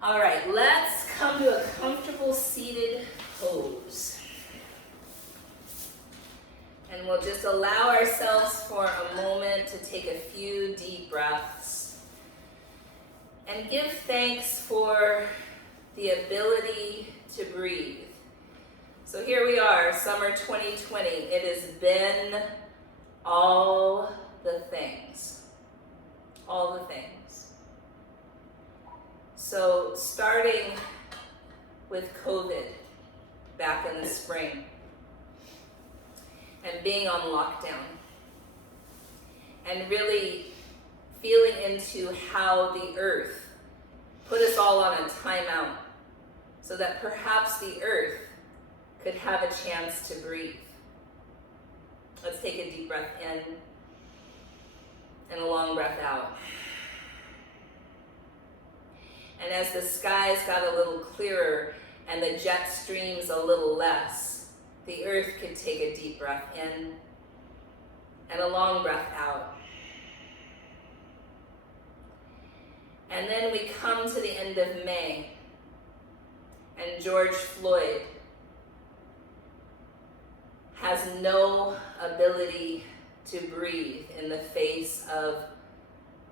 All right, let's come to a comfortable seated pose. And we'll just allow ourselves for a moment to take a few deep breaths and give thanks for the ability to breathe. So here we are, summer 2020. It has been all the things. All the things. So starting with COVID back in the spring and being on lockdown and really feeling into how the earth put us all on a timeout so that perhaps the earth could have a chance to breathe. Let's take a deep breath in and a long breath out. And as the skies got a little clearer and the jet streams a little less, the earth could take a deep breath in and a long breath out. And then we come to the end of May, and George Floyd has no ability to breathe in the face of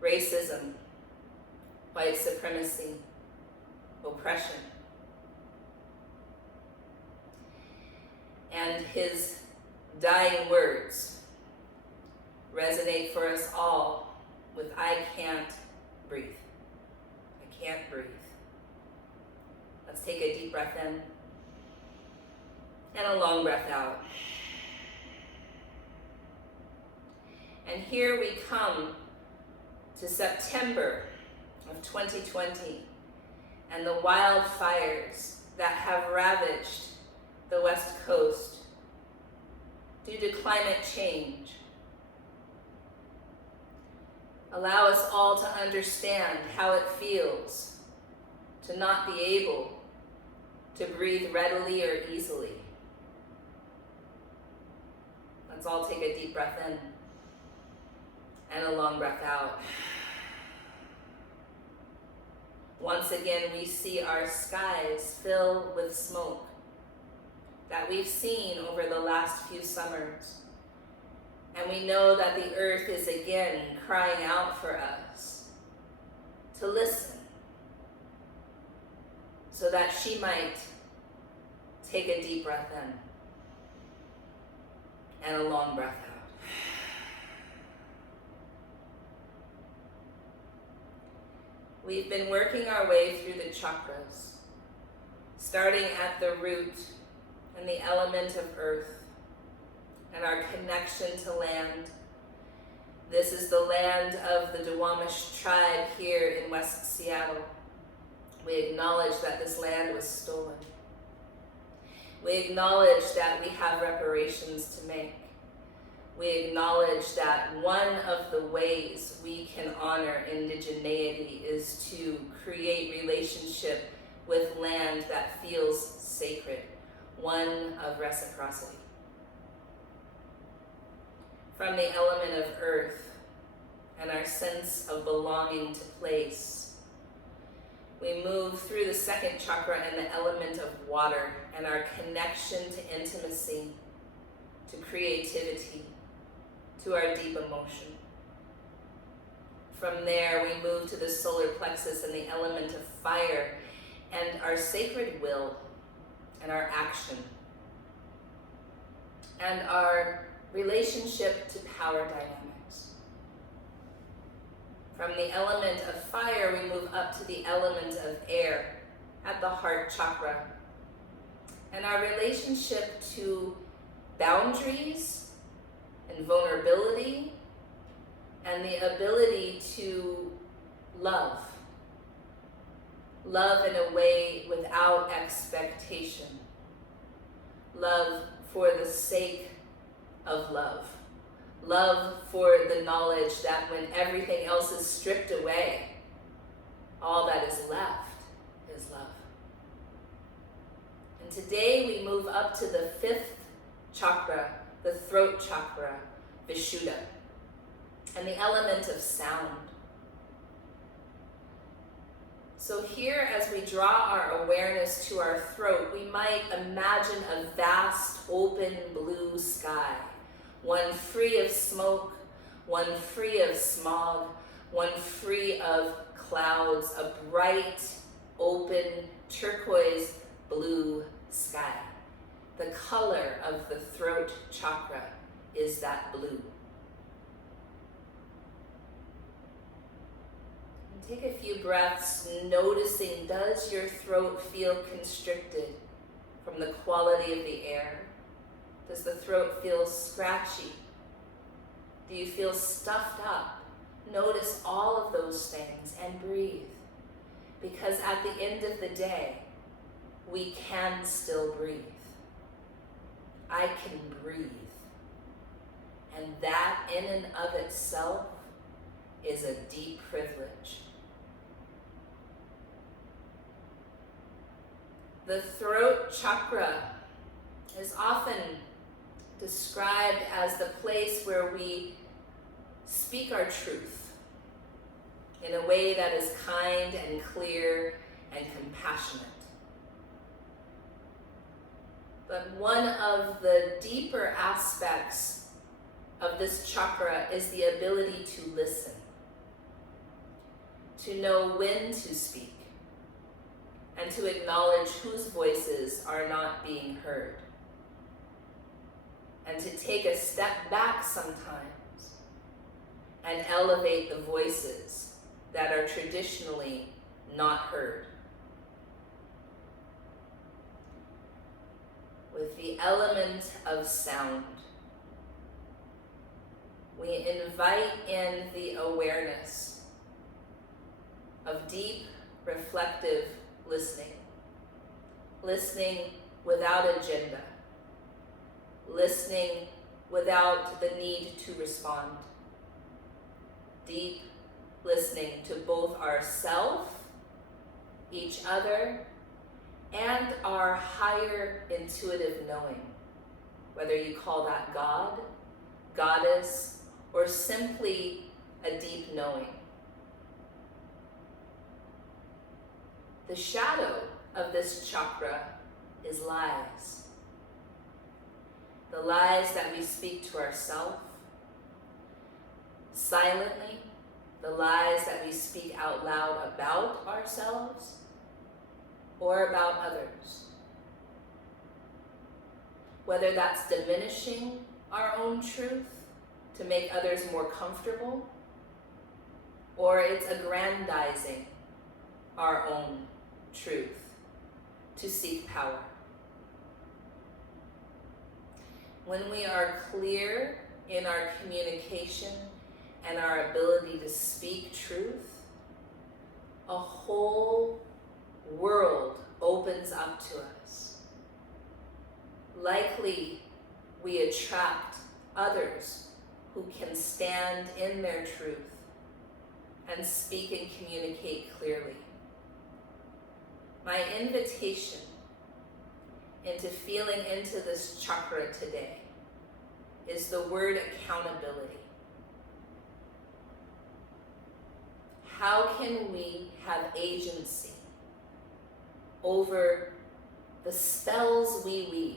racism, white supremacy, oppression. And his dying words resonate for us all with, I can't breathe. I can't breathe. Let's take a deep breath in and a long breath out. And here we come to September of 2020 and the wildfires that have ravaged the West Coast due to climate change. Allow us all to understand how it feels to not be able to breathe readily or easily. Let's all take a deep breath in and a long breath out. Once again, we see our skies fill with smoke that we've seen over the last few summers. And we know that the earth is again crying out for us to listen so that she might take a deep breath in and a long breath out. We've been working our way through the chakras, starting at the root and the element of earth and our connection to land. This is the land of the Duwamish tribe here in West Seattle. We acknowledge that this land was stolen. We acknowledge that we have reparations to make. We acknowledge that one of the ways we can honor indigeneity is to create relationship with land that feels sacred, one of reciprocity. From the element of earth and our sense of belonging to place, we move through the second chakra and the element of water and our connection to intimacy, to creativity, to our deep emotion. From there, we move to the solar plexus and the element of fire and our sacred will and our action and our relationship to power dynamics. From the element of fire, we move up to the element of air at the heart chakra and our relationship to boundaries and vulnerability, and the ability to love. Love in a way without expectation. Love for the sake of love. Love for the knowledge that when everything else is stripped away, all that is left is love. And today we move up to the fifth chakra, the throat chakra, Vishuddha, and the element of sound. So here, as we draw our awareness to our throat, we might imagine a vast, open blue sky, one free of smoke, one free of smog, one free of clouds, a bright, open, turquoise blue sky. The color of the throat chakra is that blue. And take a few breaths, noticing, does your throat feel constricted from the quality of the air? Does the throat feel scratchy? Do you feel stuffed up? Notice all of those things and breathe. Because at the end of the day, we can still breathe. I can breathe. And that in and of itself is a deep privilege. The throat chakra is often described as the place where we speak our truth in a way that is kind and clear and compassionate. But one of the deeper aspects of this chakra is the ability to listen, to know when to speak, and to acknowledge whose voices are not being heard, and to take a step back sometimes and elevate the voices that are traditionally not heard. With the element of sound, we invite in the awareness of deep, reflective listening. Listening without agenda. Listening without the need to respond. Deep listening to both ourselves, each other, and our higher intuitive knowing, whether you call that God, Goddess, or simply a deep knowing. The shadow of this chakra is lies. The lies that we speak to ourselves, silently, the lies that we speak out loud about ourselves or about others. Whether that's diminishing our own truth to make others more comfortable, or it's aggrandizing our own truth to seek power. When we are clear in our communication and our ability to speak truth, a whole world opens up to us. Likely, we attract others who can stand in their truth and speak and communicate clearly. My invitation into feeling into this chakra today is the word accountability. How can we have agency over the spells we weave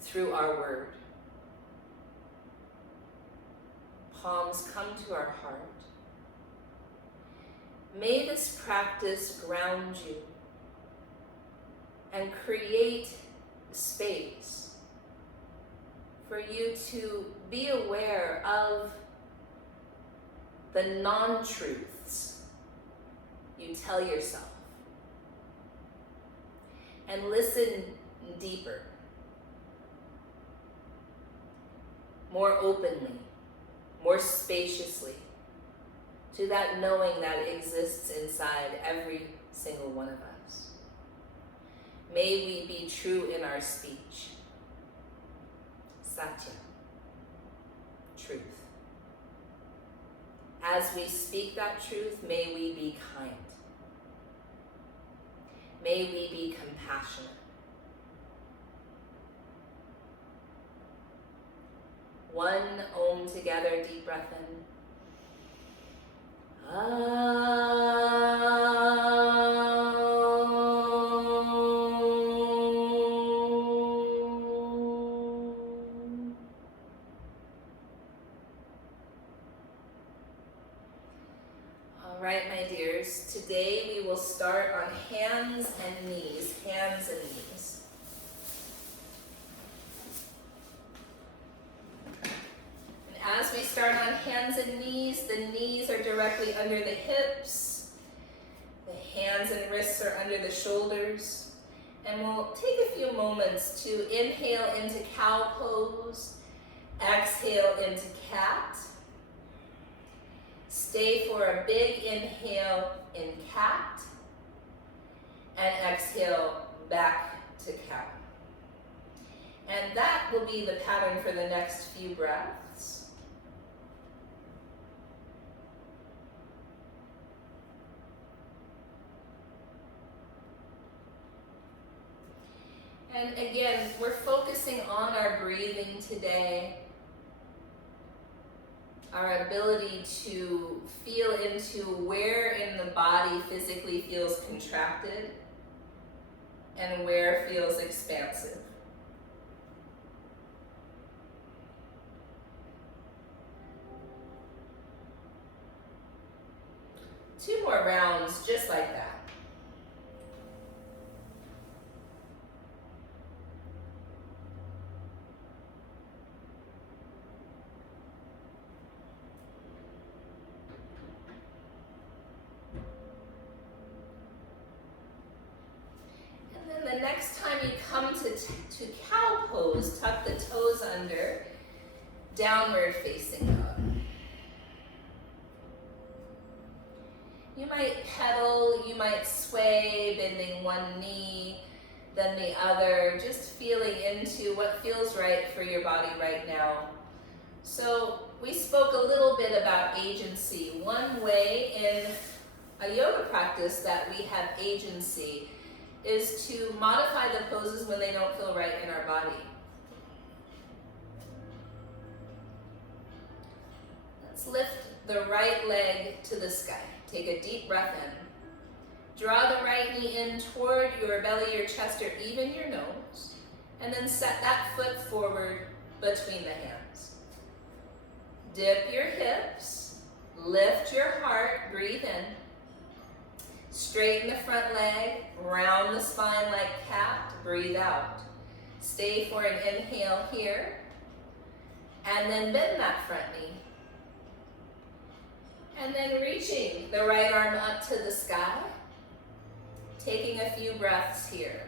through our word? Palms come to our heart. May this practice ground you and create space for you to be aware of the non-truths you tell yourself, and listen deeper, more openly, more spaciously, to that knowing that exists inside every single one of us. May we be true in our speech. Satya, truth. As we speak that truth, may we be kind. May we be compassionate. One Om together, deep breath in. Ah. All right, my dears, today we will start on hands and knees, hands and knees. And as we start on hands and knees, the knees are directly under the hips, the hands and wrists are under the shoulders, and we'll take a few moments to inhale into cow pose, exhale into cat. Stay for a big inhale in cat, and exhale back to cow. And that will be the pattern for the next few breaths. And again, we're focusing on our breathing today. Our ability to feel into where in the body physically feels contracted and where feels expansive. Two more rounds just like that. The next time you come to cow pose, tuck the toes under, downward facing dog. You might pedal, you might sway, bending one knee, then the other, just feeling into what feels right for your body right now. So we spoke a little bit about agency. One way in a yoga practice that we have agency is to modify the poses when they don't feel right in our body. Let's lift the right leg to the sky. Take a deep breath in. Draw the right knee in toward your belly, your chest, or even your nose. And then set that foot forward between the hands. Dip your hips. Lift your heart. Breathe in. Straighten the front leg, round the spine like cat, breathe out. Stay for an inhale here, and then bend that front knee. And then reaching the right arm up to the sky, taking a few breaths here.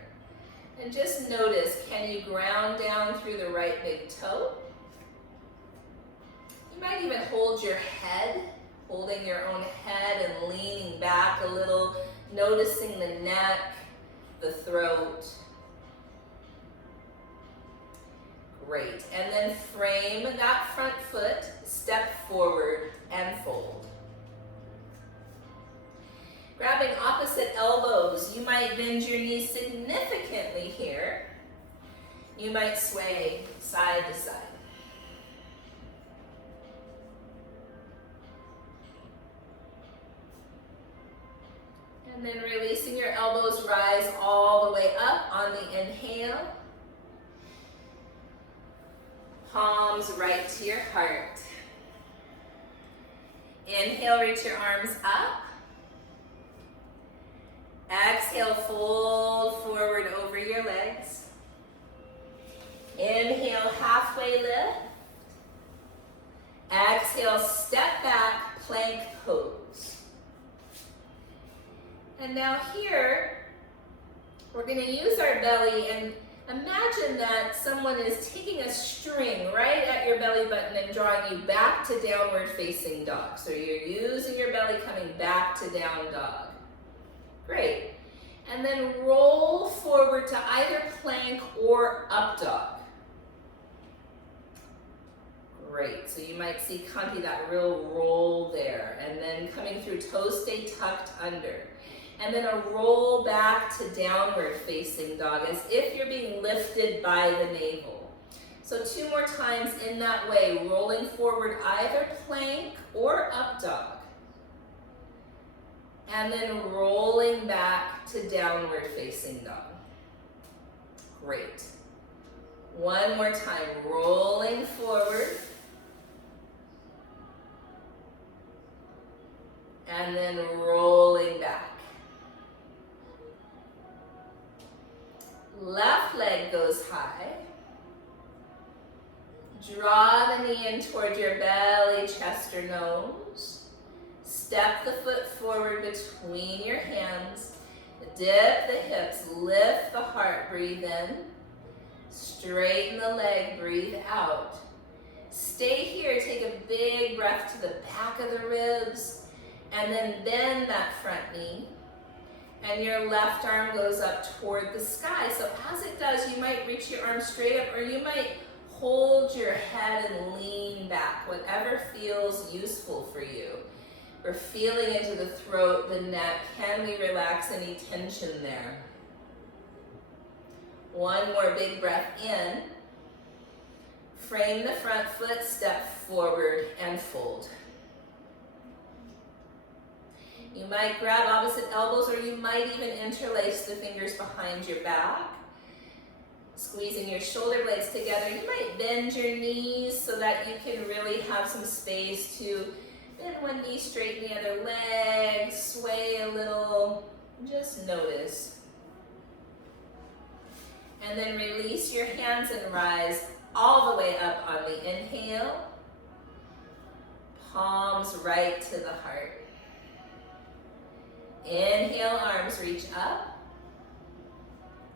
And just notice, can you ground down through the right big toe? You might even hold your head, holding your own head and leaning back a little, noticing the neck, the throat. Great. And then frame that front foot, step forward and fold. Grabbing opposite elbows, you might bend your knees significantly here. You might sway side to side. And then releasing your elbows, rise all the way up on the inhale. Palms right to your heart. Inhale, reach your arms up. Exhale, fold forward over your legs. Inhale, halfway lift. Exhale, step back, plank pose. And now here, we're going to use our belly, and imagine that someone is taking a string right at your belly button and drawing you back to downward facing dog. So you're using your belly coming back to down dog. Great. And then roll forward to either plank or up dog. Great. So you might see Kanti, that real roll there. And then coming through, toes stay tucked under. And then a roll back to downward facing dog, as if you're being lifted by the navel. So 2 more times in that way, rolling forward either plank or up dog. And then rolling back to downward facing dog. Great. 1 more time, rolling forward. and then rolling back. Left leg goes high. Draw the knee in toward your belly, chest, or nose. Step the foot forward between your hands. Dip the hips, lift the heart, breathe in. Straighten the leg, breathe out. Stay here, take a big breath to the back of the ribs, and then bend that front knee. And your left arm goes up toward the sky. So as it does, you might reach your arm straight up, or you might hold your head and lean back, whatever feels useful for you. We're feeling into the throat, the neck. Can we relax any tension there? One more big breath in. Frame the front foot, step forward and fold. You might grab opposite elbows, or you might even interlace the fingers behind your back. Squeezing your shoulder blades together. You might bend your knees so that you can really have some space to bend one knee, straighten the other leg, sway a little. Just notice. And then release your hands and rise all the way up on the inhale. Palms right to the heart. Inhale, arms reach up.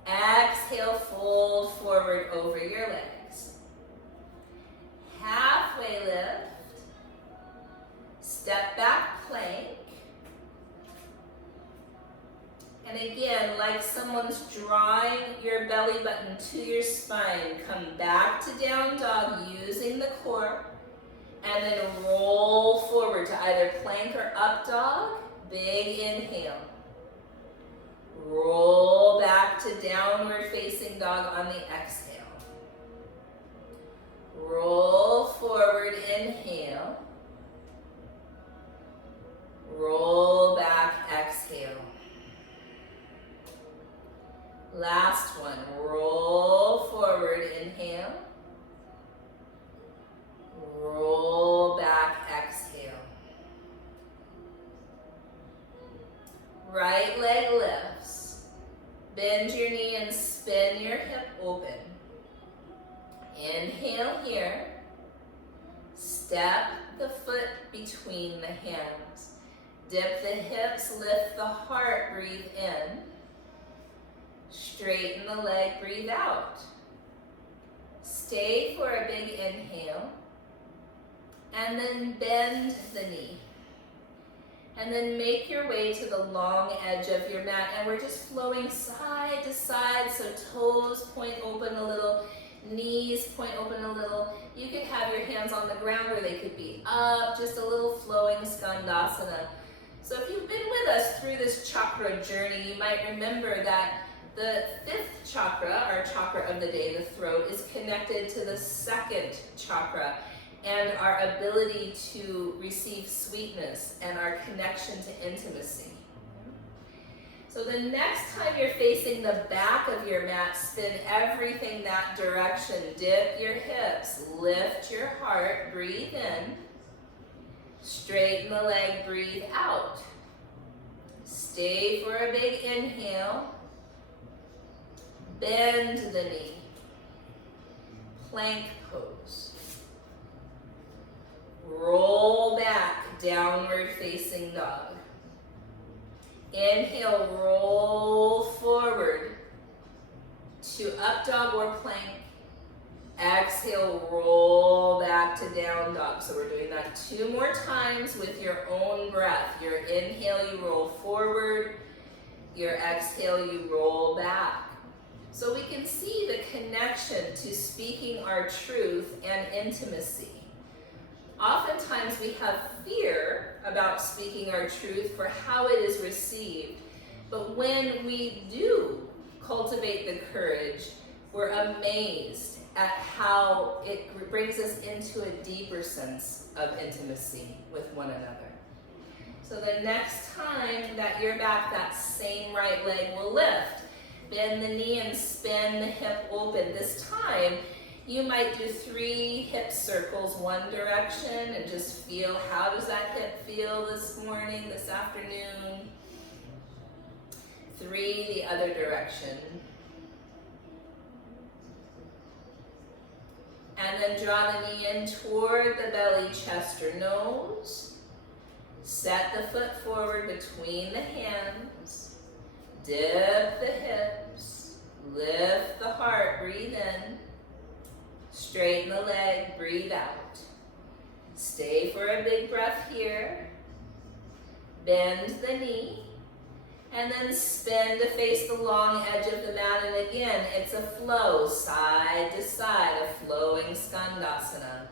Exhale, fold forward over your legs. Halfway lift. Step back, plank. And again, like someone's drawing your belly button to your spine, come back to down dog using the core, and then roll forward to either plank or up dog. Big inhale. Roll back to downward facing dog on the exhale. Roll forward, inhale. Roll back, exhale. Last one, roll forward, inhale. Roll back, exhale. Right leg lifts. Bend your knee and spin your hip open. Inhale here. Step the foot between the hands. Dip the hips, lift the heart, breathe in. Straighten the leg, breathe out. Stay for a big inhale. And then bend the knee. And then make your way to the long edge of your mat. And we're just flowing side to side, so toes point open a little, knees point open a little. You could have your hands on the ground, or they could be up, just a little flowing skandasana. So if you've been with us through this chakra journey, you might remember that the fifth chakra, our chakra of the day, the throat, is connected to the second chakra and our ability to receive sweetness and our connection to intimacy. So the next time you're facing the back of your mat, spin everything that direction. Dip your hips, lift your heart, breathe in. Straighten the leg, breathe out. Stay for a big inhale. Bend the knee. Plank pose. Roll back, downward facing dog. Inhale, roll forward to up dog or plank. Exhale, roll back to down dog. So we're doing that 2 more times with your own breath. Your inhale, you roll forward. Your exhale, you roll back. So we can see the connection to speaking our truth and intimacy. Oftentimes we have fear about speaking our truth for how it is received. But when we do cultivate the courage, we're amazed at how it brings us into a deeper sense of intimacy with one another. So the next time that you're back, that same right leg will lift. Bend the knee and spin the hip open. This time, You might do 3 hip circles one direction and just feel, how does that hip feel this morning, this afternoon? 3 the other direction. And then draw the knee in toward the belly, chest, or nose. Set the foot forward between the hands. Dip the hips. Lift the heart, breathe in. Straighten the leg, breathe out. Stay for a big breath here. Bend the knee. And then spin to face the long edge of the mat. And again, it's a flow, side to side, a flowing skandasana.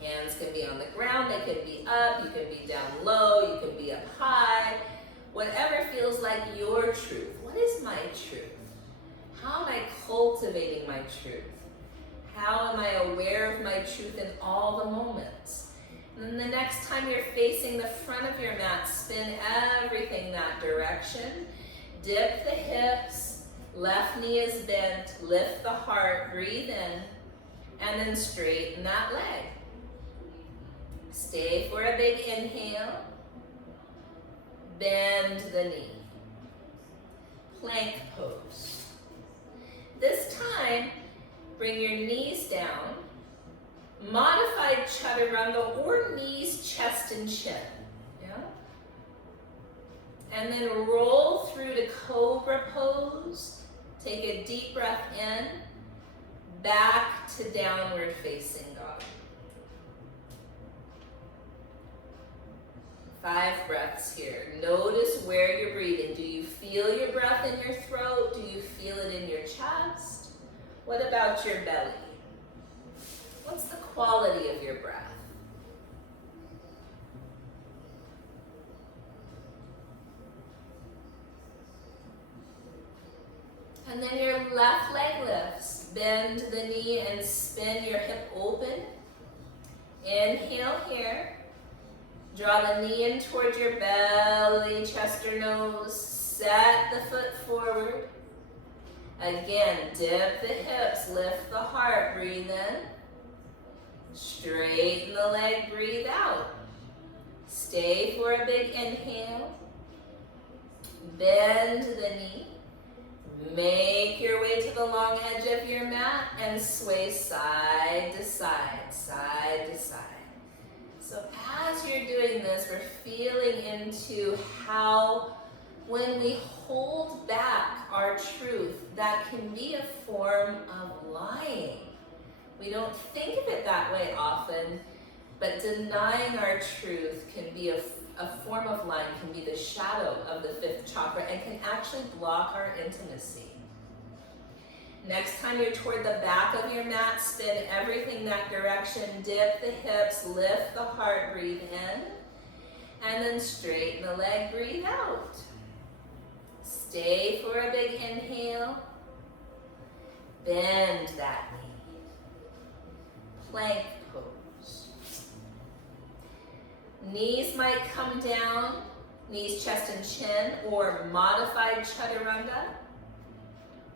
Hands can be on the ground, they can be up, you can be down low, you can be up high. Whatever feels like your truth. What is my truth? How am I cultivating my truth? How am I aware of my truth in all the moments? And then the next time you're facing the front of your mat, spin everything that direction. Dip the hips, left knee is bent, lift the heart, breathe in, and then straighten that leg. Stay for a big inhale. Bend the knee. Plank pose. This time, bring your knees down. Modified chaturanga or knees, chest, and chin. Yeah? And then roll through to cobra pose. Take a deep breath in. Back to downward facing dog. 5 breaths here. Notice where you're breathing. Do you feel your breath in your throat? Do you feel it in your chest? What about your belly? What's the quality of your breath? And then your left leg lifts. Bend the knee and spin your hip open. Inhale here. Draw the knee in towards your belly, chest or nose. Set the foot forward. Again, dip the hips, lift the heart, breathe in. Straighten the leg, breathe out. Stay for a big inhale. Bend the knee. Make your way to the long edge of your mat and sway side to side, side to side. So as you're doing this, we're feeling into how when we hold back our truth, that can be a form of lying. We don't think of it that way often, but denying our truth can be a form of lying, can be the shadow of the 5th chakra and can actually block our intimacy. Next time you're toward the back of your mat, spin everything that direction, dip the hips, lift the heart, breathe in, and then straighten the leg, breathe out. Stay for a big inhale, bend that knee, plank pose. Knees might come down, knees, chest, and chin, or modified chaturanga.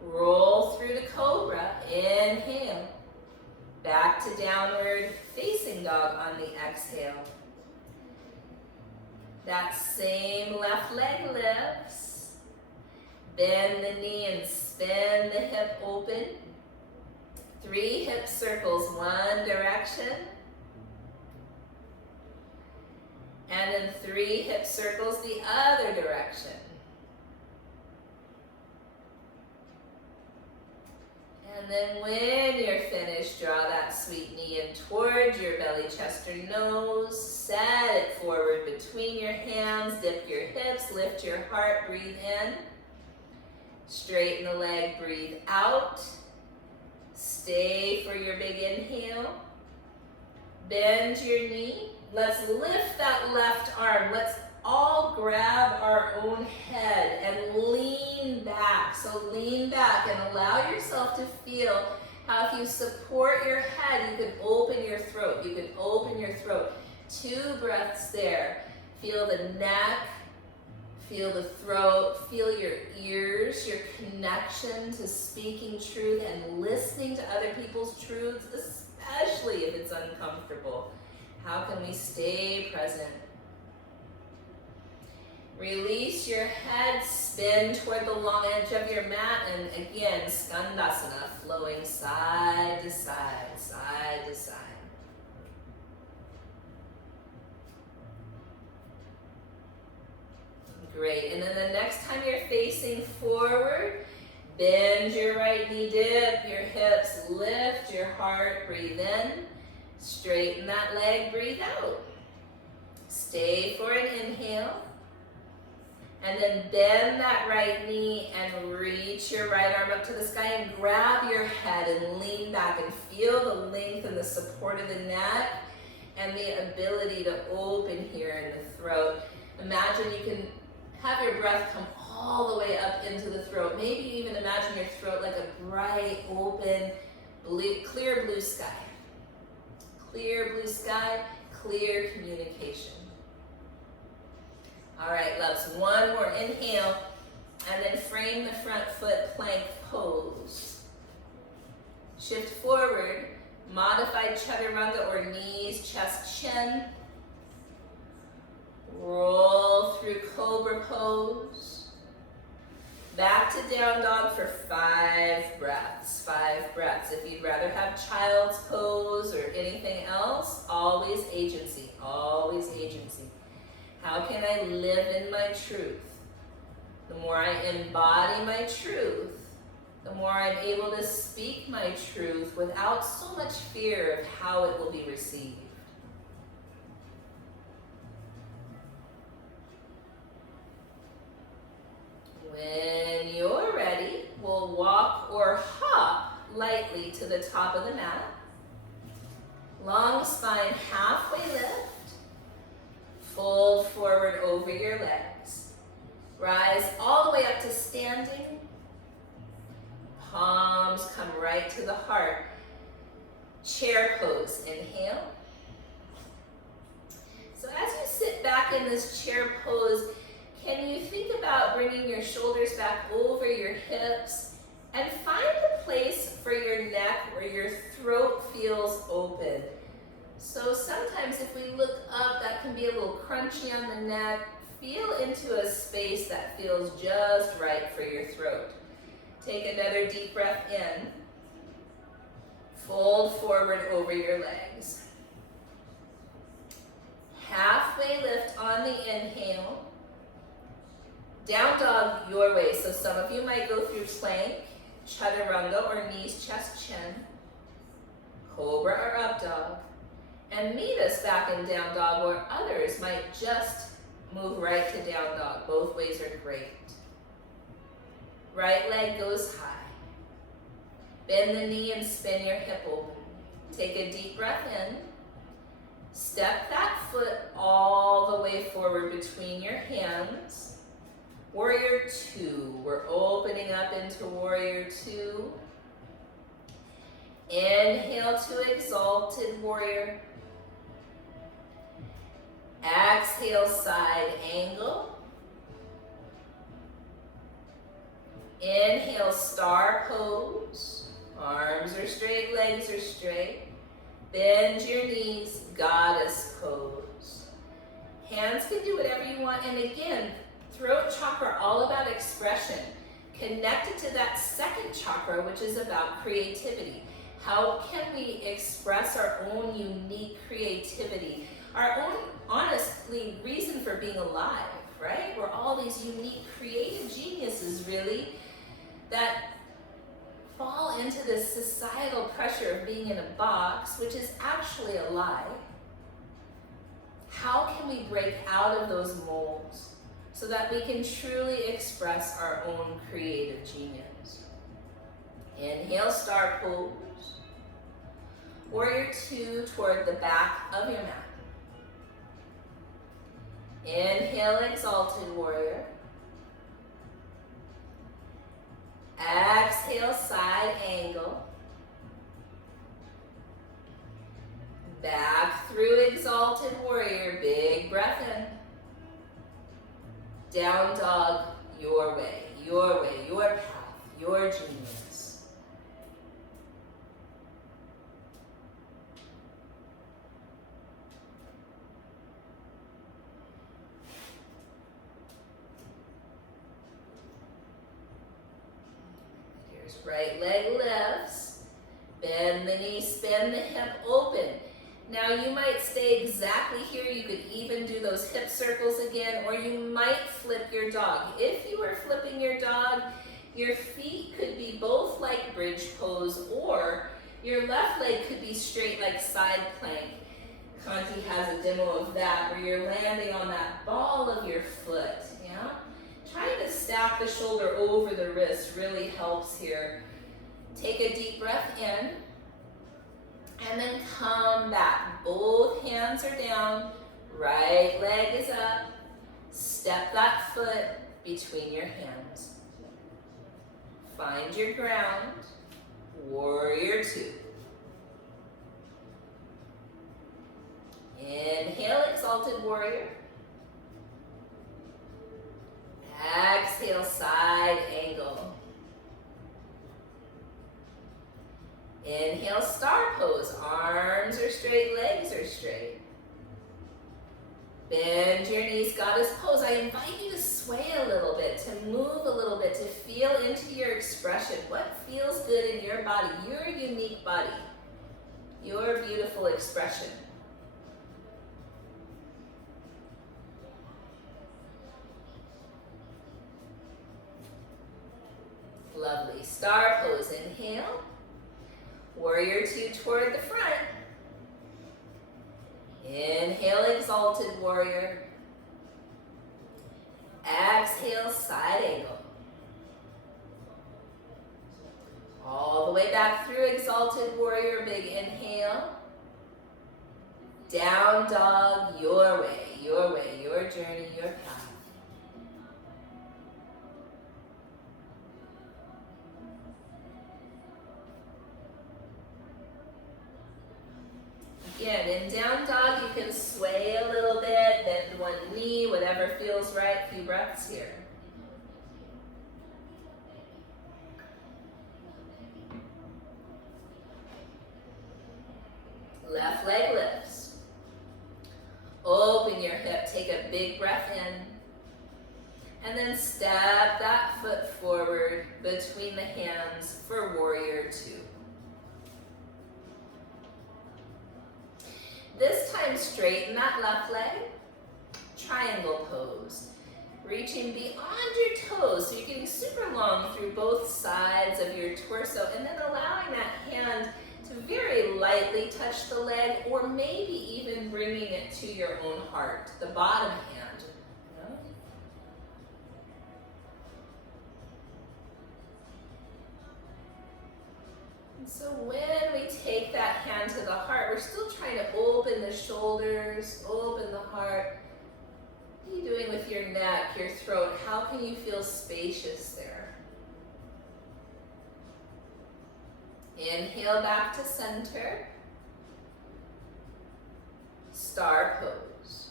Roll through to cobra, inhale. Back to downward facing dog on the exhale. That same left leg lifts. Bend the knee and spin the hip open. 3 hip circles, one direction. And then 3 hip circles the other direction. And then when you're finished, draw that sweet knee in towards your belly, chest, or nose. Set it forward between your hands. Dip your hips, lift your heart, breathe in. Straighten the leg, breathe out. Stay for your big inhale. Bend your knee. Let's lift that left arm. Let's all grab our own head and lean back. So lean back and allow yourself to feel how if you support your head, you can open your throat. You can open your throat. 2 breaths there. Feel the neck, Feel the throat, feel your ears, your connection to speaking truth and listening to other people's truths, especially if it's uncomfortable. How can we stay present? Release your head, spin toward the long edge of your mat, and again, Skandasana, flowing side to side, side to side. Great, and then the next time you're facing forward, bend your right knee, dip your hips, lift your heart, breathe in, straighten that leg, breathe out. Stay for an inhale, and then bend that right knee and reach your right arm up to the sky and grab your head and lean back and feel the length and the support of the neck and the ability to open here in the throat. Imagine you can have your breath come all the way up into the throat. Maybe you even imagine your throat like a bright, open, clear blue sky. Clear blue sky, clear communication. All right, loves, one more inhale, and then frame the front foot plank pose. Shift forward, modified chaturanga or knees, chest, chin. Roll through cobra pose. Back to down dog for 5 breaths, 5 breaths. If you'd rather have child's pose or anything else, always agency, always agency. How can I live in my truth? The more I embody my truth, the more I'm able to speak my truth without so much fear of how it will be received. When you're ready, we'll walk or hop lightly to the top of the mat. Long spine, halfway lift. Fold forward over your legs. Rise all the way up to standing. Palms come right to the heart. Chair pose, inhale. So as you sit back in this chair pose, can you think about bringing your shoulders back over your hips and find a place for your neck where your throat feels open. So sometimes if we look up, that can be a little crunchy on the neck. Feel into a space that feels just right for your throat. Take another deep breath in. Fold forward over your legs. Halfway lift on the inhale. Down dog your way. So some of you might go through plank, chaturanga or knees, chest, chin, cobra or up dog, and meet us back in down dog, or others might just move right to down dog. Both ways are great. Right leg goes high. Bend the knee and spin your hip open. Take a deep breath in. Step that foot all the way forward between your hands. Warrior two. We're opening up into warrior two. Inhale to exalted warrior. Exhale, side angle. Inhale, star pose. Arms are straight, legs are straight. Bend your knees, goddess pose. Hands can do whatever you want. And again, throat chakra, all about expression. Connected to that second chakra, which is about creativity. How can we express our own unique creativity? Our own, honestly, reason for being alive, right? We're all these unique creative geniuses, really, that fall into this societal pressure of being in a box, which is actually a lie. How can we break out of those molds so that we can truly express our own creative genius? Inhale, star pose. Warrior two toward the back of your mat. Inhale, exalted warrior. Exhale, side angle. Back through exalted warrior, big breath in. Down dog, your way, your path, your genius. Here's right leg lifts. Bend the knee, spin the hip open. Now you might stay exactly here. You could even do those hip circles again, or you might flip your dog. If you are flipping your dog, your feet could be both like bridge pose, or your left leg could be straight like side plank. Kanti has a demo of that, where you're landing on that ball of your foot, yeah? Trying to stack the shoulder over the wrist really helps here. Take a deep breath in, and then come back. Both hands are down, right leg is up. Step that foot between your hands. Find your ground, warrior two. Inhale, exalted warrior. Exhale, side angle. Inhale, star pose. Arms are straight, legs are straight. Bend your knees, goddess pose. I invite you to sway a little bit, to move a little bit, to feel into your expression. What feels good in your body, your unique body, your beautiful expression. Lovely. Star pose. Inhale. Warrior two toward the front. Inhale, exalted warrior. Exhale, side angle. All the way back through exalted warrior, big inhale. Down dog, your way, your journey, your path. Again, in down dog, you can sway a little bit, bend one knee, whatever feels right. A few breaths here. Left leg lifts. Open your hip, take a big breath in. And then step that foot forward between the hands for warrior two. This time straighten that left leg, triangle pose. Reaching beyond your toes, so you're getting super long through both sides of your torso, and then allowing that hand to very lightly touch the leg, or maybe even bringing it to your own heart, the bottom hand. So when we take that hand to the heart, we're still trying to open the shoulders, open the heart. What are you doing with your neck, your throat? How can you feel spacious there? Inhale back to center. Star pose.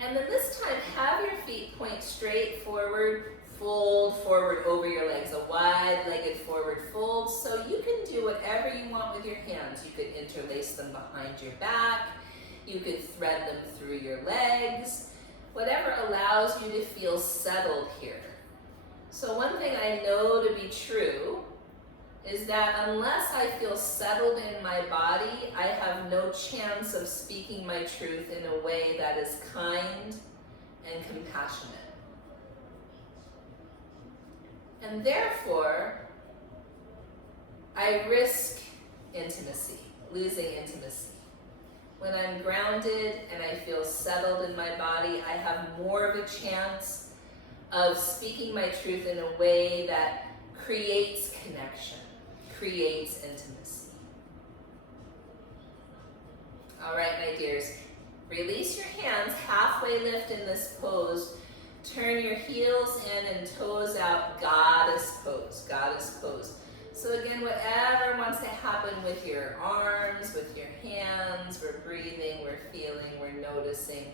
And then this time, have your feet point straight forward. Fold forward over your legs, a wide-legged forward fold. So you can do whatever you want with your hands. You could interlace them behind your back. You could thread them through your legs. Whatever allows you to feel settled here. So one thing I know to be true is that unless I feel settled in my body, I have no chance of speaking my truth in a way that is kind and compassionate. And therefore, I risk intimacy, losing intimacy. When I'm grounded and I feel settled in my body, I have more of a chance of speaking my truth in a way that creates connection, creates intimacy. All right, my dears, release your hands, halfway lift in this pose. Turn your heels in and toes out, goddess pose, goddess pose. So again, whatever wants to happen with your arms, with your hands, we're breathing, we're feeling, we're noticing.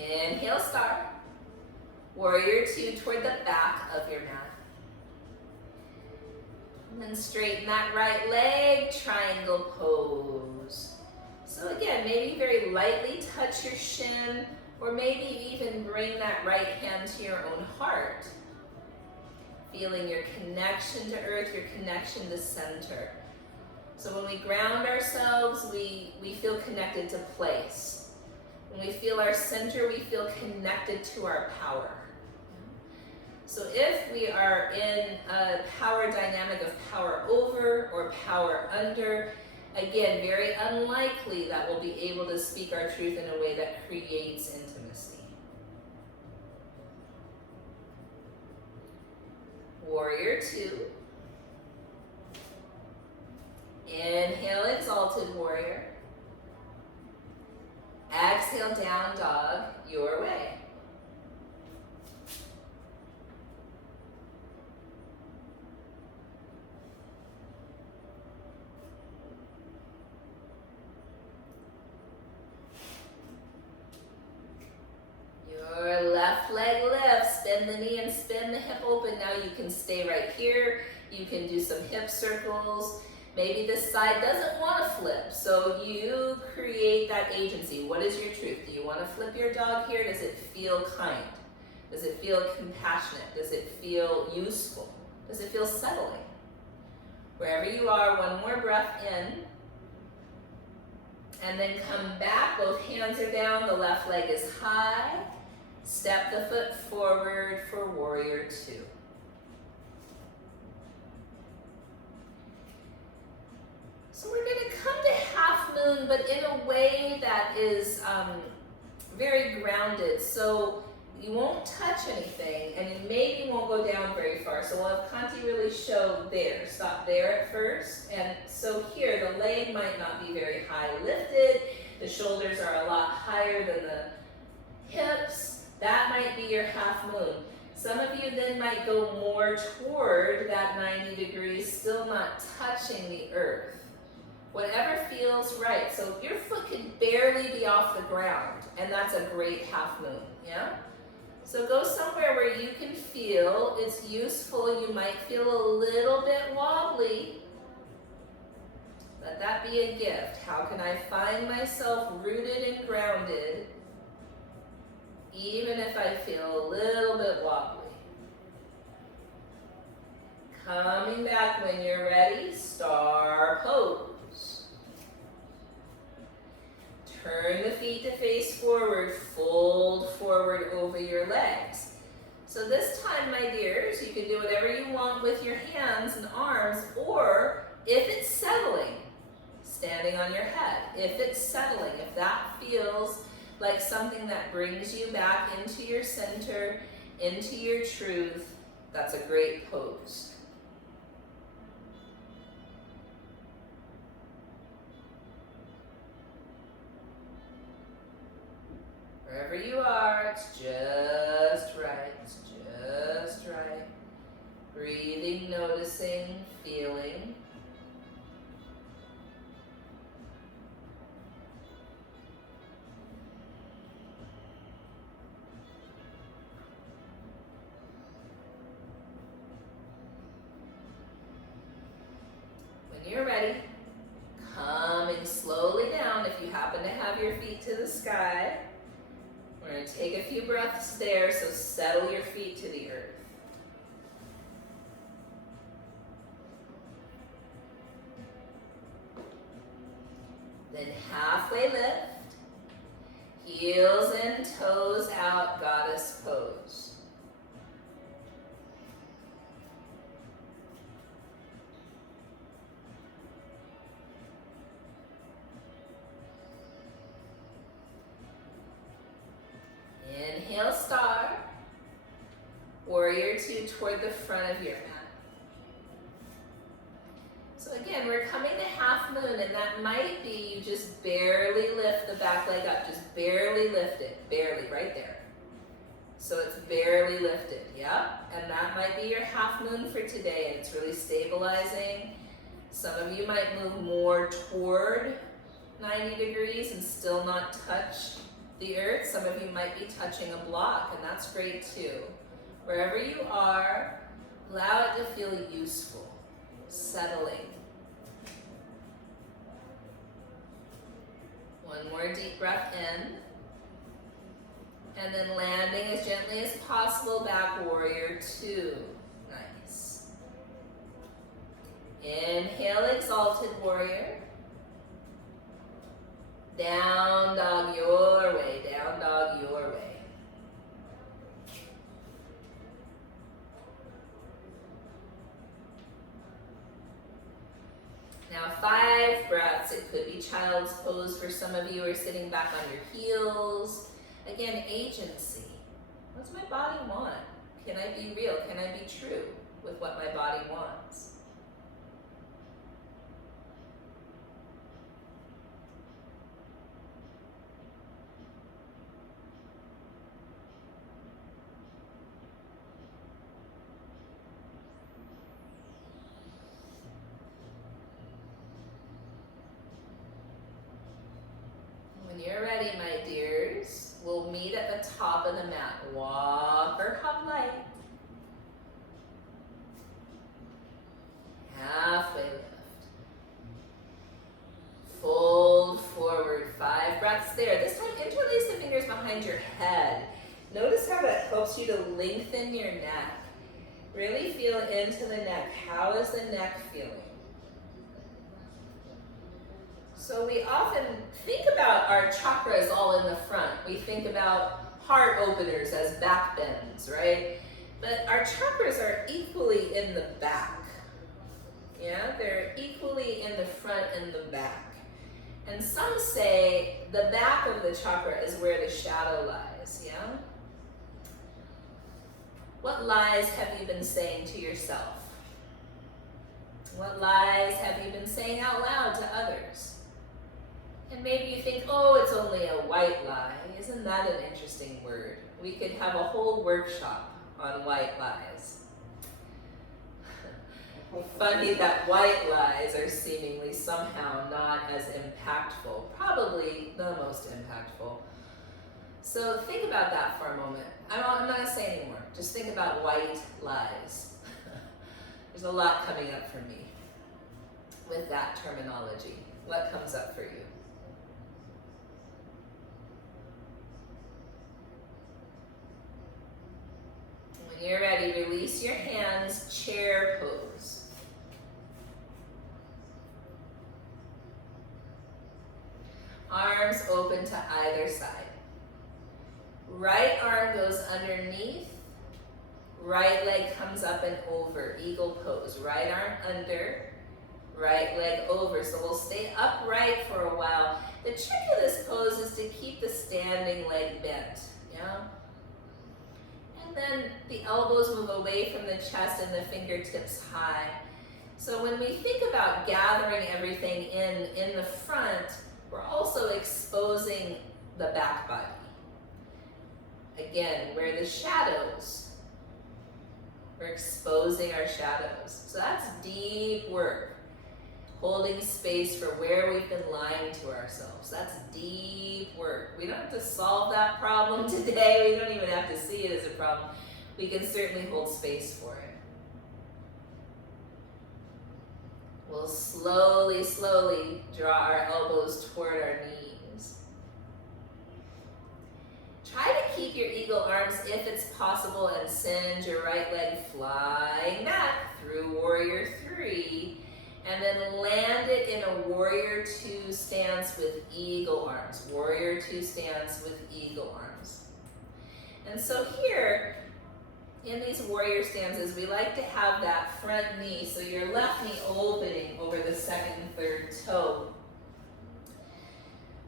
Inhale, star. Warrior two toward the back of your mat. And then straighten that right leg, triangle pose. So again, maybe very lightly touch your shin, or maybe even bring that right hand to your own heart. Feeling your connection to earth, your connection to center. So when we ground ourselves, we feel connected to place. When we feel our center, we feel connected to our power. So if we are in a power dynamic of power over or power under, again, very unlikely that we'll be able to speak our truth in a way that creates intimacy. Warrior two. Inhale, exalted warrior. Exhale, down dog, your way. Your left leg lifts, spin the knee and spin the hip open. Now you can stay right here. You can do some hip circles. Maybe this side doesn't want to flip, so you create that agency. What is your truth? Do you want to flip your dog here? Does it feel kind? Does it feel compassionate? Does it feel useful? Does it feel settling? Wherever you are, one more breath in. And then come back, both hands are down, the left leg is high. Step the foot forward for warrior two. So we're going to come to half moon, but in a way that is very grounded. So you won't touch anything, and you maybe won't go down very far. So we'll have Kanti really show there. Stop there at first. And so here, the leg might not be very high lifted. The shoulders are a lot higher than the hips. That might be your half moon. Some of you then might go more toward that 90 degrees, still not touching the earth. Whatever feels right. So your foot can barely be off the ground, and that's a great half moon, yeah? So go somewhere where you can feel it's useful. You might feel a little bit wobbly. Let that be a gift. How can I find myself rooted and grounded, even if I feel a little bit wobbly? Coming back when you're ready, star pose. Turn the feet to face forward, fold forward over your legs. So this time, my dears, you can do whatever you want with your hands and arms, or if it's settling, standing on your head. If it's settling, if that feels like something that brings you back into your center, into your truth, that's a great pose. Wherever you are, it's just right. It's just right. Breathing, noticing, feeling. When you're ready, coming slowly down, if you happen to have your feet to the sky. We're going to take a few breaths there, so settle your feet to the earth. Then halfway lift, heels in, toes out, goddess pose. Inhale, star. Warrior two toward the front of your mat. So again, we're coming to half moon, and that might be you just barely lift the back leg up. Just barely lift it. Barely, right there. So it's barely lifted, yeah? And that might be your half moon for today, and it's really stabilizing. Some of you might move more toward 90 degrees and still not touch the earth. Some of you might be touching a block, and that's great too. Wherever you are, allow it to feel useful, settling. One more deep breath in. And then landing as gently as possible, back warrior two. Nice. Inhale, exalted warrior. Down dog your way, down dog your way. Now 5 breaths. It could be child's pose for some of you, or sitting back on your heels. Again, agency. What does my body want? Can I be real? Can I be true with what my body wants? When you're ready, my dears, we'll meet at the top of the mat. Walk or hop light. Halfway lift. Fold forward. 5 breaths there. This time, interlace the fingers behind your head. Notice how that helps you to lengthen your neck. Really feel into the neck. How is the neck feeling? So we often think about our chakras all in the front. We think about heart openers as back bends, right? But our chakras are equally in the back. Yeah, they're equally in the front and the back. And some say the back of the chakra is where the shadow lies, yeah? What lies have you been saying to yourself? What lies have you been saying out loud to others? And maybe you think, oh, it's only a white lie. Isn't that an interesting word? We could have a whole workshop on white lies. Funny that white lies are seemingly somehow not as impactful, probably the most impactful. So think about that for a moment. I'm not going to say anymore. Just think about white lies. There's a lot coming up for me with that terminology. What comes up for you? When you're ready, release your hands, chair pose. Arms open to either side. Right arm goes underneath. Right leg comes up and over, eagle pose. Right arm under, right leg over. So we'll stay upright for a while. The trick of this pose is to keep the standing leg bent, yeah? And then the elbows move away from the chest and the fingertips high. So when we think about gathering everything in the front, we're also exposing the back body. Again, where the shadows, we're exposing our shadows. So that's deep work. Holding space for where we've been lying to ourselves. That's deep work. We don't have to solve that problem today. We don't even have to see it as a problem. We can certainly hold space for it. We'll slowly, slowly draw our elbows toward our knees. Try to keep your eagle arms if it's possible and send your right leg flying back through warrior 3. And then land it in a warrior 2 stance with eagle arms. Warrior 2 stance with eagle arms. And so here, in these warrior stances, we like to have that front knee, so your left knee opening over the second and third toe.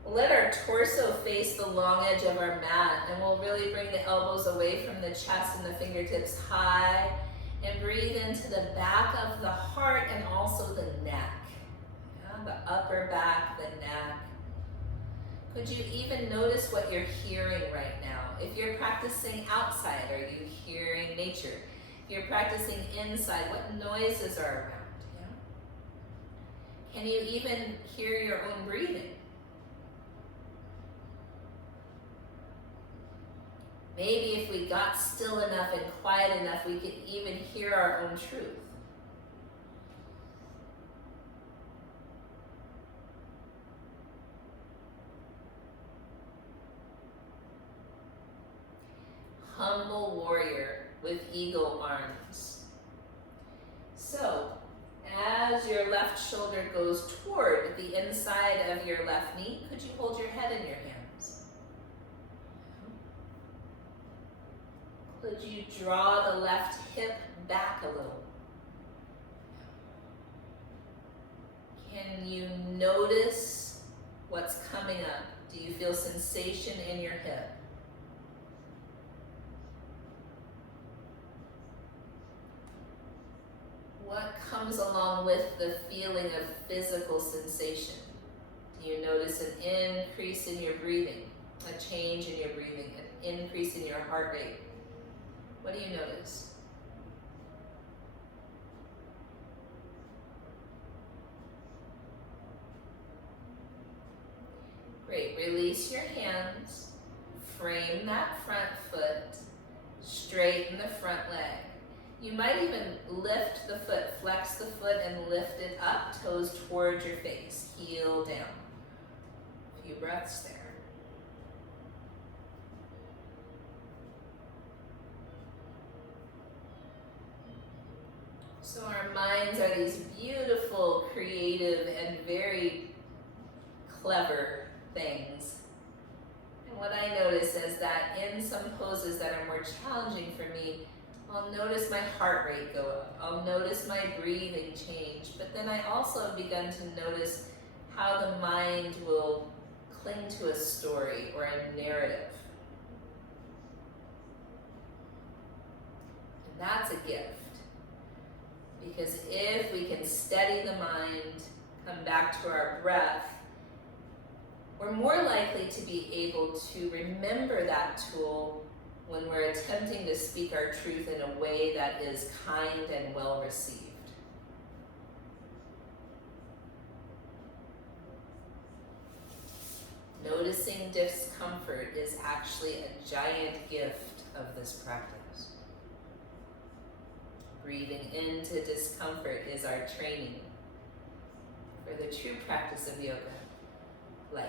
We'll let our torso face the long edge of our mat, and we'll really bring the elbows away from the chest and the fingertips high, and breathe into the back of the heart and also the neck. Yeah, the upper back, the neck. Could you even notice what you're hearing right now? If you're practicing outside, are you hearing nature? If you're practicing inside, what noises are around? Yeah? Can you even hear your own breathing? Maybe if we got still enough and quiet enough, we could even hear our own truth. Humble warrior with eagle arms. So, as your left shoulder goes toward the inside of your left knee, could you hold your head in your hands? Could you draw the left hip back a little? Can you notice what's coming up? Do you feel sensation in your hip? What comes along with the feeling of physical sensation? Do you notice an increase in your breathing, a change in your breathing, an increase in your heart rate? What do you notice? Great. Release your hands. Frame that front foot. Straighten the front leg. You might even lift the foot, flex the foot and lift it up, toes towards your face, heel down. A few breaths there. So our minds are these beautiful, creative, and very clever things. And what I notice is that in some poses that are more challenging for me, I'll notice my heart rate go up. I'll notice my breathing change. But then I also have begun to notice how the mind will cling to a story or a narrative. And that's a gift. Because if we can steady the mind, come back to our breath, we're more likely to be able to remember that tool when we're attempting to speak our truth in a way that is kind and well received. Noticing discomfort is actually a giant gift of this practice. Breathing into discomfort is our training for the true practice of yoga, life.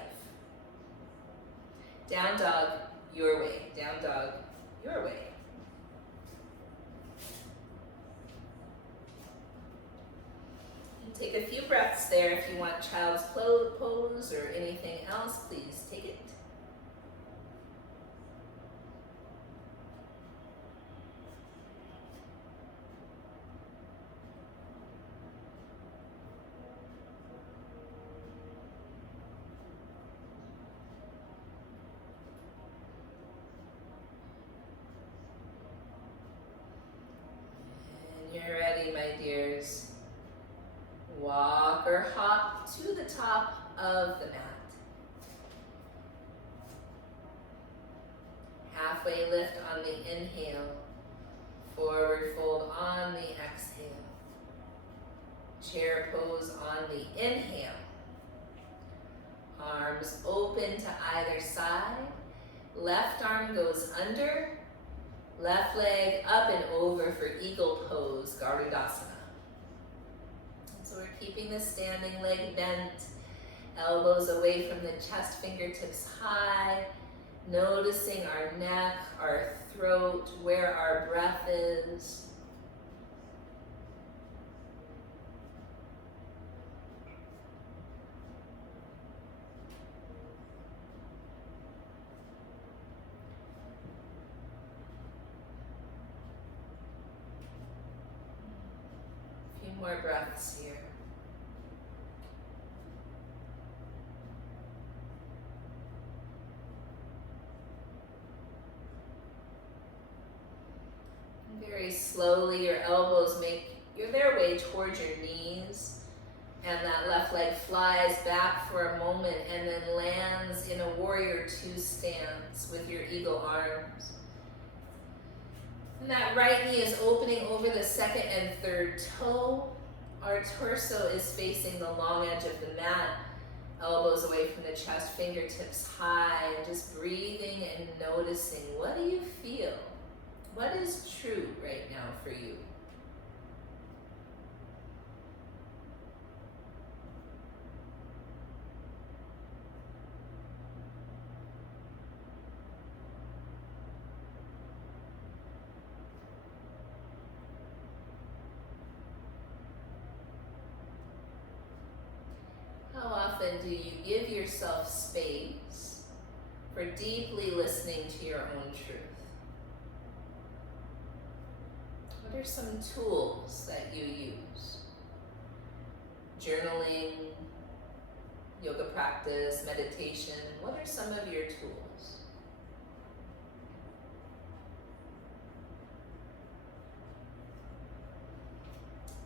Down dog, your way. Down dog, your way. And take a few breaths there. If you want child's pose or anything else, please take it. You're ready, my dears. Walk or hop to the top of the mat. Halfway lift on the inhale. Forward fold on the exhale. Chair pose on the inhale. Arms open to either side. Left arm goes under. Left leg up and over for eagle pose, Garudasana. So we're keeping the standing leg bent, elbows away from the chest, fingertips high, noticing our neck, our throat, where our breath is. More breaths here. And very slowly, your elbows make their way towards your knees, and that left leg flies back for a moment and then lands in a warrior two stance with your eagle arms. And that right knee is opening over the second and third toe. Our torso is facing the long edge of the mat. Elbows away from the chest, fingertips high, and just breathing and noticing, what do you feel? What is true right now for you? How often do you give yourself space for deeply listening to your own truth? What are some tools that you use? Journaling, yoga practice, meditation, what are some of your tools?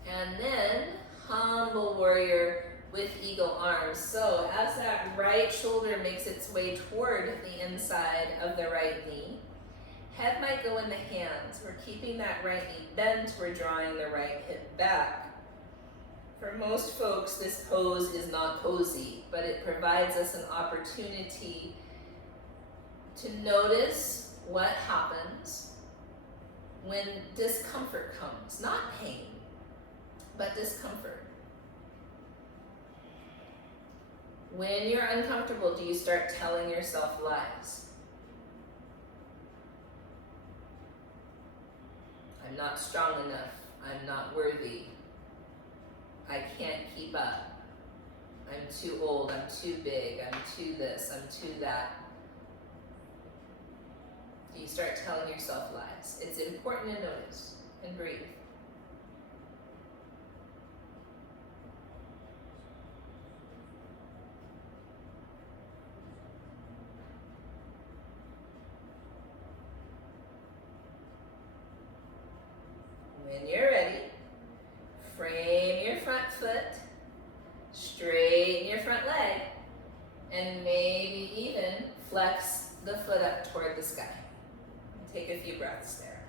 And then, humble warrior with eagle arms. So as that right shoulder makes its way toward the inside of the right knee, head might go in the hands. We're keeping that right knee bent. We're drawing the right hip back. For most folks, this pose is not cozy, but it provides us an opportunity to notice what happens when discomfort comes. Not pain, but discomfort. When you're uncomfortable, do you start telling yourself lies? I'm not strong enough. I'm not worthy. I can't keep up. I'm too old. I'm too big. I'm too this. I'm too that. Do you start telling yourself lies? It's important to notice and breathe. When you're ready, frame your front foot, straighten your front leg, and maybe even flex the foot up toward the sky. Take a few breaths there.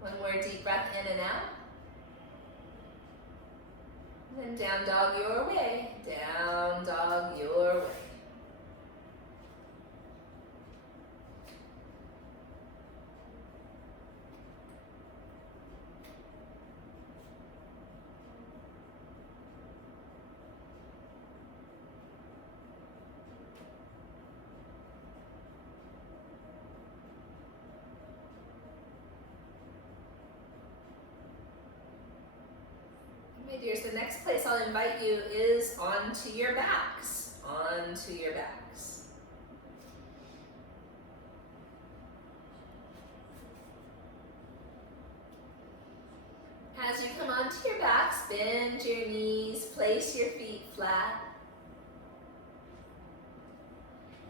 One more deep breath in and out. And then down dog your way, down dog your way. My dears, the next place I'll invite you is onto your backs. Onto your backs. As you come onto your backs, bend your knees, place your feet flat.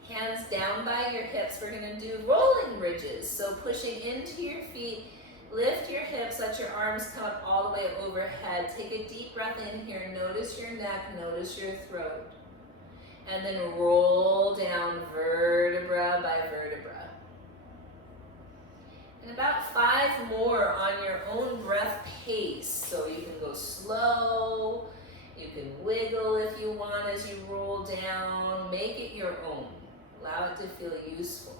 Hands down by your hips. We're going to do rolling bridges. So pushing into your feet. Lift your hips, let your arms come up all the way overhead. Take a deep breath in here. Notice your neck, notice your throat. And then roll down vertebra by vertebra. And about 5 more on your own breath pace. So you can go slow, you can wiggle if you want as you roll down. Make it your own. Allow it to feel useful.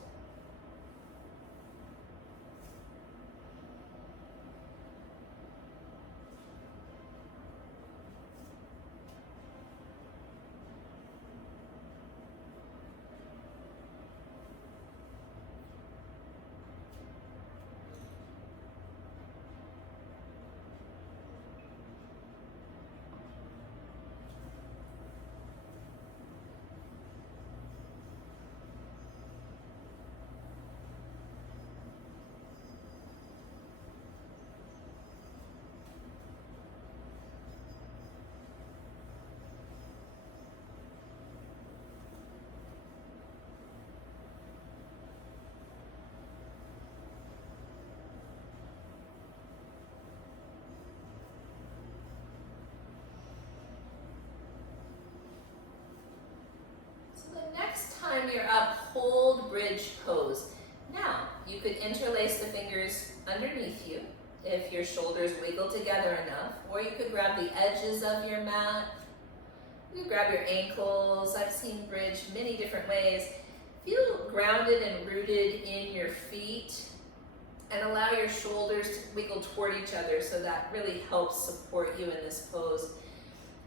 bridge pose. Now, you could interlace the fingers underneath you if your shoulders wiggle together enough, or you could grab the edges of your mat. You could grab your ankles. I've seen bridge many different ways. Feel grounded and rooted in your feet, and allow your shoulders to wiggle toward each other, so that really helps support you in this pose.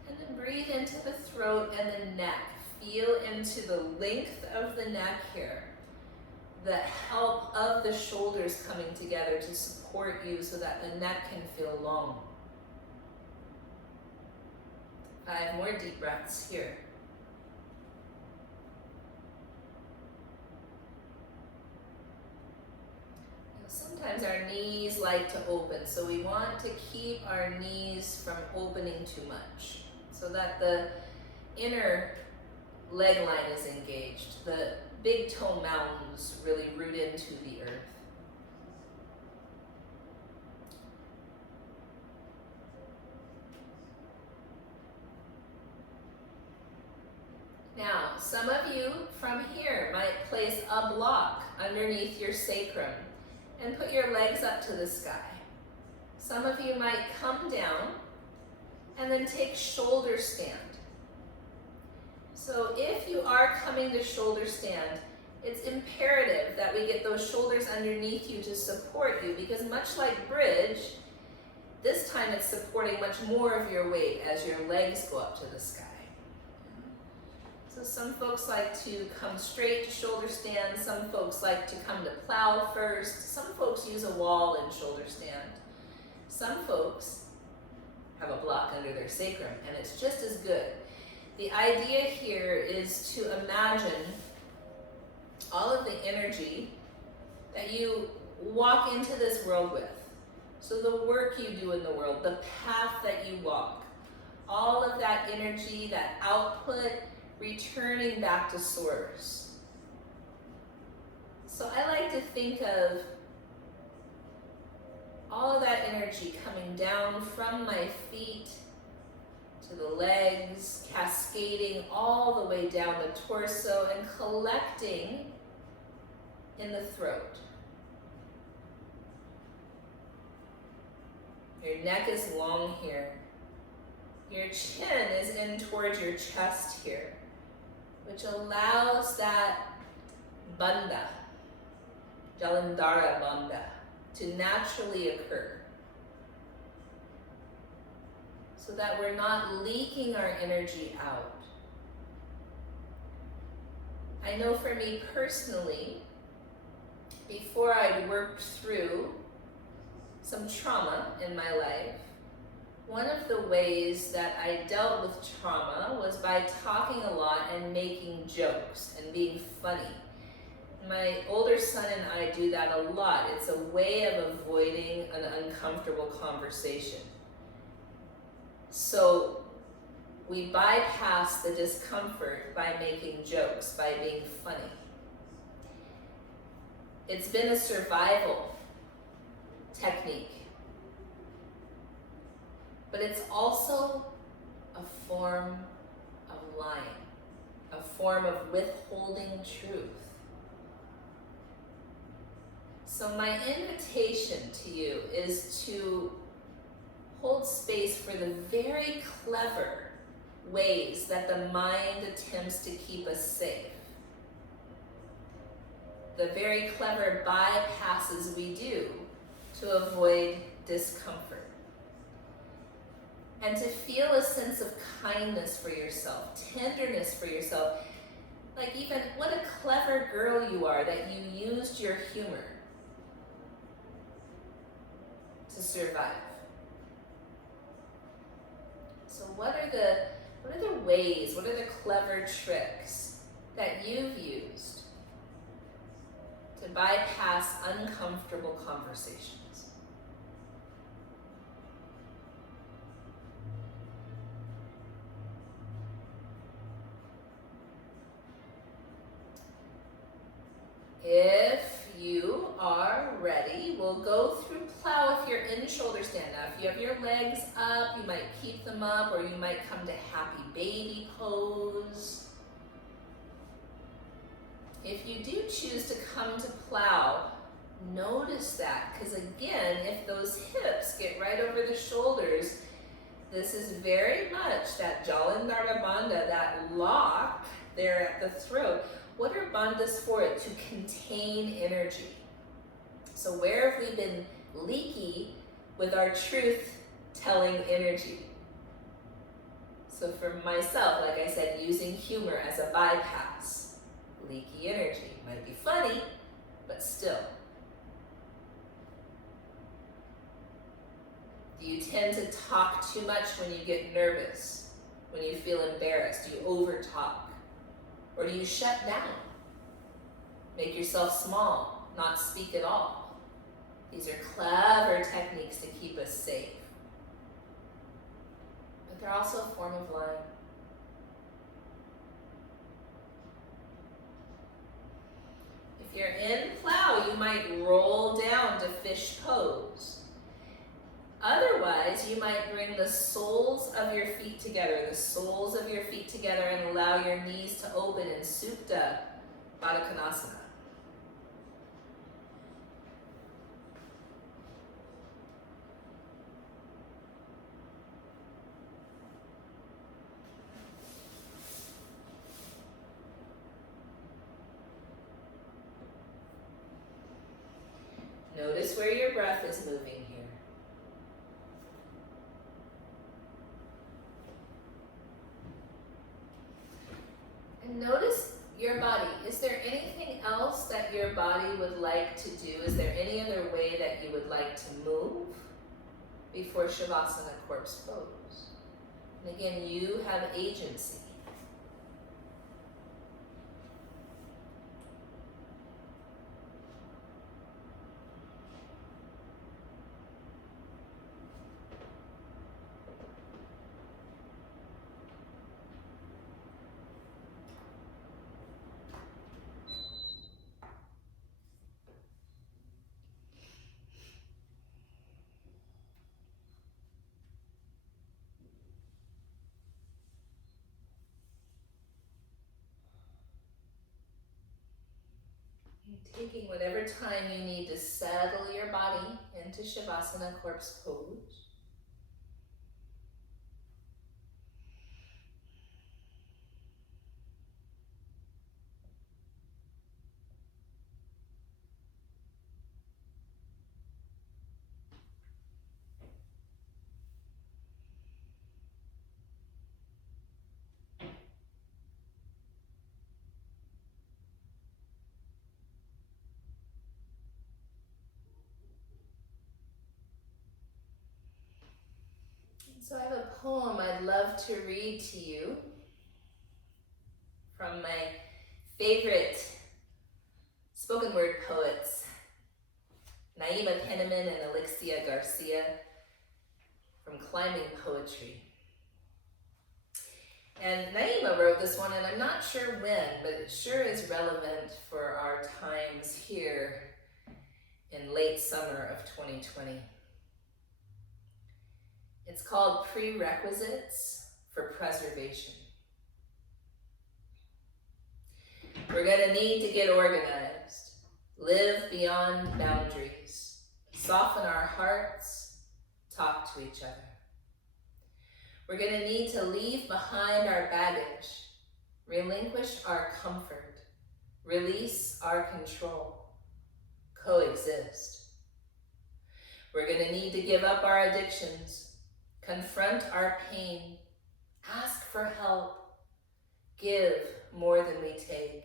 And then breathe into the throat and the neck. Feel into the length of the neck here, the help of the shoulders coming together to support you so that the neck can feel long. 5 more deep breaths here. Sometimes our knees like to open, so we want to keep our knees from opening too much so that the inner leg line is engaged. The big toe mountains really root into the earth. Now, some of you from here might place a block underneath your sacrum and put your legs up to the sky. Some of you might come down and then take shoulder stand. So if you are coming to shoulder stand, it's imperative that we get those shoulders underneath you to support you, because much like bridge, this time it's supporting much more of your weight as your legs go up to the sky. So some folks like to come straight to shoulder stand. Some folks like to come to plow first. Some folks use a wall in shoulder stand. Some folks have a block under their sacrum, and it's just as good. The idea here is to imagine all of the energy that you walk into this world with. So the work you do in the world, the path that you walk, all of that energy, that output, returning back to source. So I like to think of all of that energy coming down from my feet to the legs, cascading all the way down the torso and collecting in the throat. Your neck is long here. Your chin is in towards your chest here, which allows that bandha, Jalandhara bandha, to naturally occur, so that we're not leaking our energy out. I know for me personally, before I worked through some trauma in my life, one of the ways that I dealt with trauma was by talking a lot and making jokes and being funny. My older son and I do that a lot. It's a way of avoiding an uncomfortable conversation. So we bypass the discomfort by making jokes, by being funny. It's been a survival technique. But it's also a form of lying, a form of withholding truth. So my invitation to you is to hold space for the very clever ways that the mind attempts to keep us safe. The very clever bypasses we do to avoid discomfort. And to feel a sense of kindness for yourself, tenderness for yourself. Like, even what a clever girl you are that you used your humor to survive. So what are the ways, what are the clever tricks that you've used to bypass uncomfortable conversations? If you are ready, we'll go through plow if you're in shoulder stand. Now, if you have your legs up, you might keep them up, or you might come to happy baby pose. if you do choose to come to plow, notice that, because again, if those hips get right over the shoulders, this is very much that Jalandhara Bandha, that lock there at the throat. What are bandhas for? To contain energy. So where have we been leaky with our truth-telling energy? So for myself, like I said, using humor as a bypass. Leaky energy. Might be funny, but still. Do you tend to talk too much when you get nervous? When you feel embarrassed? Do you over-talk? Or do you shut down? Make yourself small, not speak at all. These are clever techniques to keep us safe. But they're also a form of lying. If you're in plow, you might roll down to fish pose. Otherwise, you might bring the soles of your feet together, and allow your knees to open in Supta Baddha Konasana. Notice where your breath is moving here. And notice your body. Is there anything else that your body would like to do? Is there any other way that you would like to move before Shavasana corpse pose? And again, you have agency. Taking whatever time you need to settle your body into Shavasana corpse pose. So I have a poem I'd love to read to you from my favorite spoken word poets, Naima Penniman and Alexia Garcia, from Climbing Poetry. And Naima wrote this one, and I'm not sure when, but it sure is relevant for our times here in late summer of 2020. It's called Prerequisites for Preservation. We're going to need to get organized, live beyond boundaries, soften our hearts, talk to each other. We're going to need to leave behind our baggage, relinquish our comfort, release our control, coexist. We're going to need to give up our addictions, confront our pain, ask for help, give more than we take.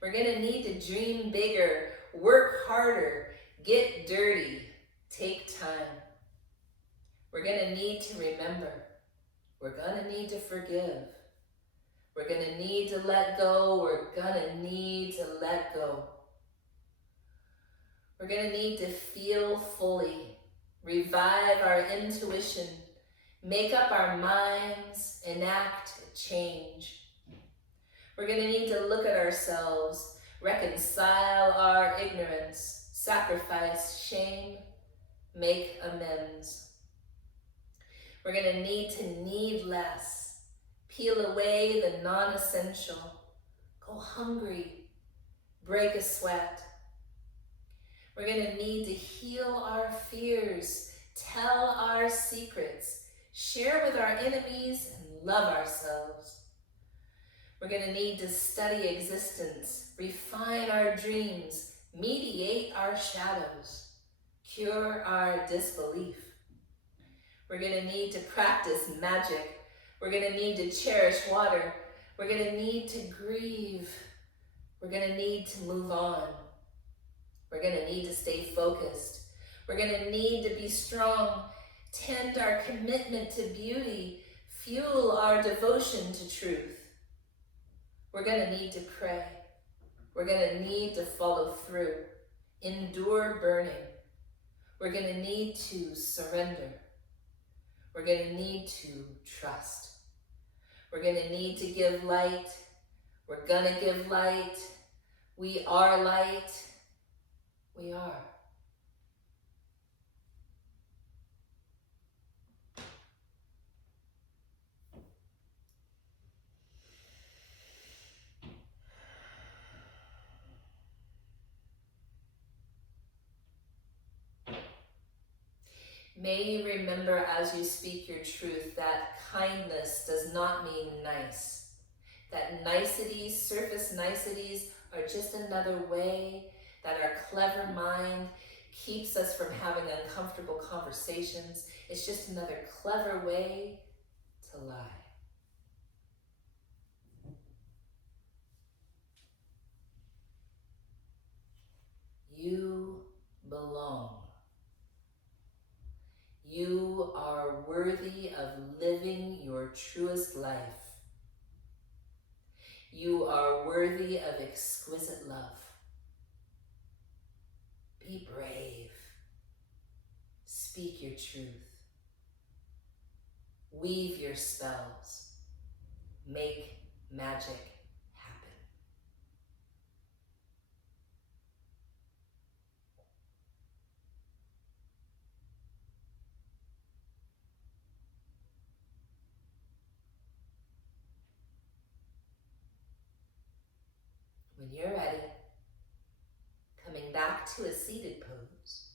We're going to need to dream bigger, work harder, get dirty, take time. We're going to need to remember. We're going to need to forgive. We're going to need to let go. We're going to need to let go. We're going to need to feel fully, revive our intuition, make up our minds, enact change. We're going to need to look at ourselves, reconcile our ignorance, sacrifice shame, make amends. We're going to need less, peel away the non-essential, go hungry, break a sweat. We're going to need to heal our fears, tell our secrets, share with our enemies, and love ourselves. We're going to need to study existence, refine our dreams, mediate our shadows, cure our disbelief. We're going to need to practice magic. We're going to need to cherish water. We're going to need to grieve. We're going to need to move on. We're going to need to stay focused. We're going to need to be strong, tend our commitment to beauty, fuel our devotion to truth. We're going to need to pray. We're going to need to follow through, endure burning. We're going to need to surrender. We're going to need to trust. We're going to need to give light. We're going to give light. We are light. We are. May you remember as you speak your truth that kindness does not mean nice. That niceties, surface niceties, are just another way that our clever mind keeps us from having uncomfortable conversations. It's just another clever way to lie. You belong. You are worthy of living your truest life. You are worthy of exquisite love. Be brave. Speak your truth. Weave your spells. Make magic happen. When you're ready, coming back to a seated pose.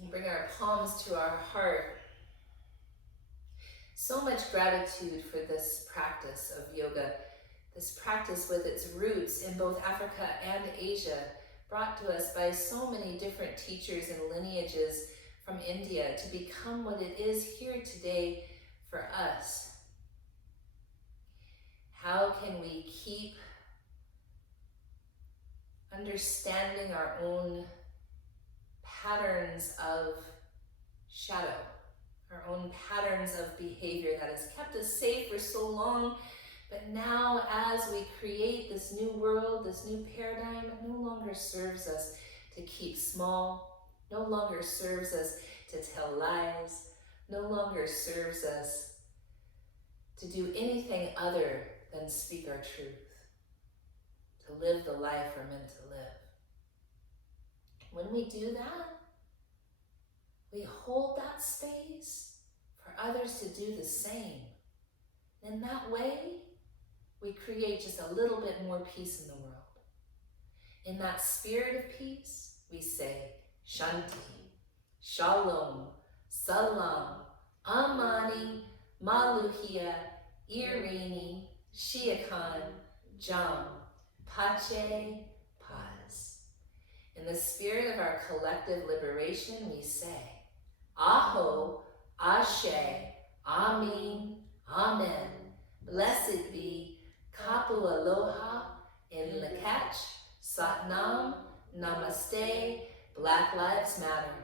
And bring our palms to our heart. So much gratitude for this practice of yoga. This practice with its roots in both Africa and Asia, brought to us by so many different teachers and lineages from India to become what it is here today for us. How can we keep understanding our own patterns of shadow, our own patterns of behavior that has kept us safe for so long? But now, as we create this new world, this new paradigm, it no longer serves us to keep small, no longer serves us to tell lies, no longer serves us to do anything other than speak our truth, to live the life we're meant to live. When we do that, we hold that space for others to do the same. In that way, we create just a little bit more peace in the world. In that spirit of peace, we say, Shanti, Shalom, Salam, Amani, Maluhia, Irini, Shiakan, Jam, Pache, Paz. In the spirit of our collective liberation, we say, Aho, Ashe, Amin, Amen. Blessed be Kapu Aloha in Lakach, Satnam, Namaste, Black Lives Matter.